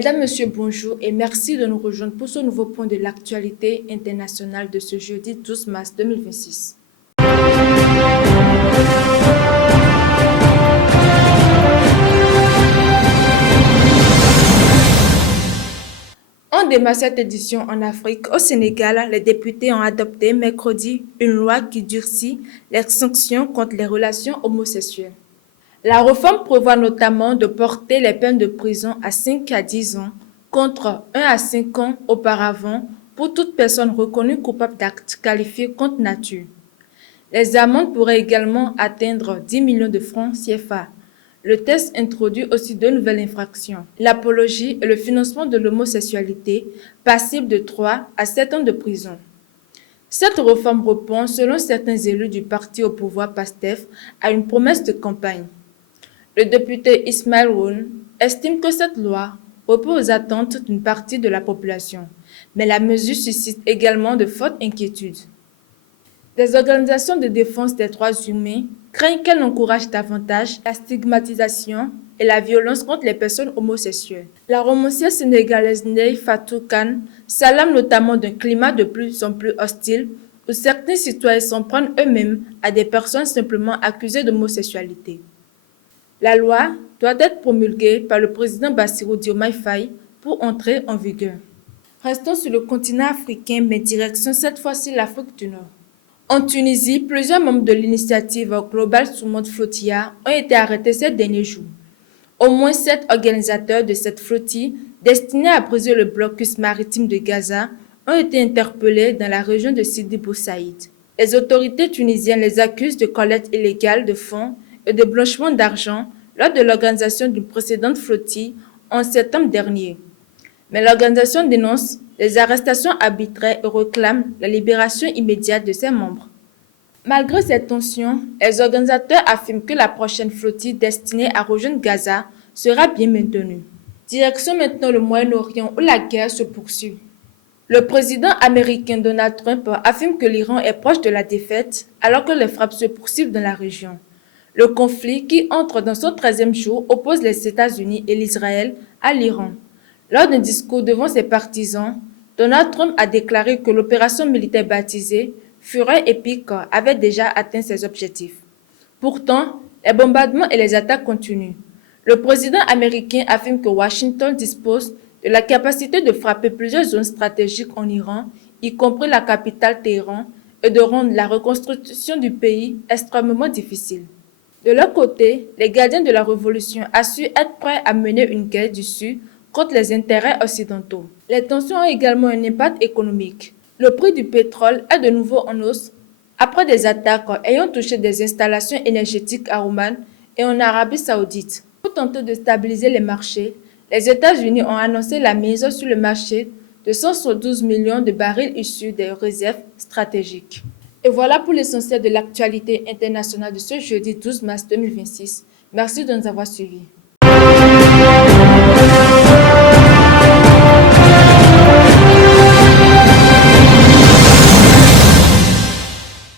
Mesdames, Messieurs, bonjour et merci de nous rejoindre pour ce nouveau point de l'actualité internationale de ce jeudi 12 mars 2026. On démarre cette édition en Afrique. Au Sénégal, les députés ont adopté mercredi une loi qui durcit les sanctions contre les relations homosexuelles. La réforme prévoit notamment de porter les peines de prison à 5 à 10 ans contre 1 à 5 ans auparavant pour toute personne reconnue coupable d'actes qualifiés contre nature. Les amendes pourraient également atteindre 10 millions de francs CFA. Le texte introduit aussi deux nouvelles infractions, l'apologie et le financement de l'homosexualité, passible de 3 à 7 ans de prison. Cette réforme répond, selon certains élus du parti au pouvoir PASTEF, à une promesse de campagne. Le député Ismaël Woun estime que cette loi répond aux attentes d'une partie de la population, mais la mesure suscite également de fortes inquiétudes. Des organisations de défense des droits humains craignent qu'elle encourage davantage la stigmatisation et la violence contre les personnes homosexuelles. La romancière sénégalaise Ndeye Fatou Kane s'alarme notamment d'un climat de plus en plus hostile où certains citoyens s'en prennent eux-mêmes à des personnes simplement accusées d'homosexualité. La loi doit être promulguée par le président Bassirou Diomaye Faye pour entrer en vigueur. Restons sur le continent africain, mais direction cette fois-ci l'Afrique du Nord. En Tunisie, plusieurs membres de l'initiative Global Soumoud Flotilla ont été arrêtés ces derniers jours. Au moins 7 organisateurs de cette flottille, destinée à briser le blocus maritime de Gaza, ont été interpellés dans la région de Sidi Bou Saïd. Les autorités tunisiennes les accusent de collecte illégale de fonds et de blanchiment d'argent lors de l'organisation d'une précédente flottille en septembre dernier. Mais l'organisation dénonce les arrestations arbitraires et réclame la libération immédiate de ses membres. Malgré ces tensions, les organisateurs affirment que la prochaine flottille destinée à rejoindre Gaza sera bien maintenue. Direction maintenant le Moyen-Orient où la guerre se poursuit. Le président américain Donald Trump affirme que l'Iran est proche de la défaite alors que les frappes se poursuivent dans la région. Le conflit, qui entre dans son 13e jour, oppose les États-Unis et l'Israël à l'Iran. Lors d'un discours devant ses partisans, Donald Trump a déclaré que l'opération militaire baptisée Fureur épique avait déjà atteint ses objectifs. Pourtant, les bombardements et les attaques continuent. Le président américain affirme que Washington dispose de la capacité de frapper plusieurs zones stratégiques en Iran, y compris la capitale Téhéran, et de rendre la reconstruction du pays extrêmement difficile. De leur côté, les gardiens de la révolution assurent être prêts à mener une guerre du Sud contre les intérêts occidentaux. Les tensions ont également un impact économique. Le prix du pétrole est de nouveau en hausse après des attaques ayant touché des installations énergétiques à Oman et en Arabie Saoudite. Pour tenter de stabiliser les marchés, les États-Unis ont annoncé la mise sur le marché de 112 millions de barils issus des réserves stratégiques. Et voilà pour l'essentiel de l'actualité internationale de ce jeudi 12 mars 2026. Merci de nous avoir suivis.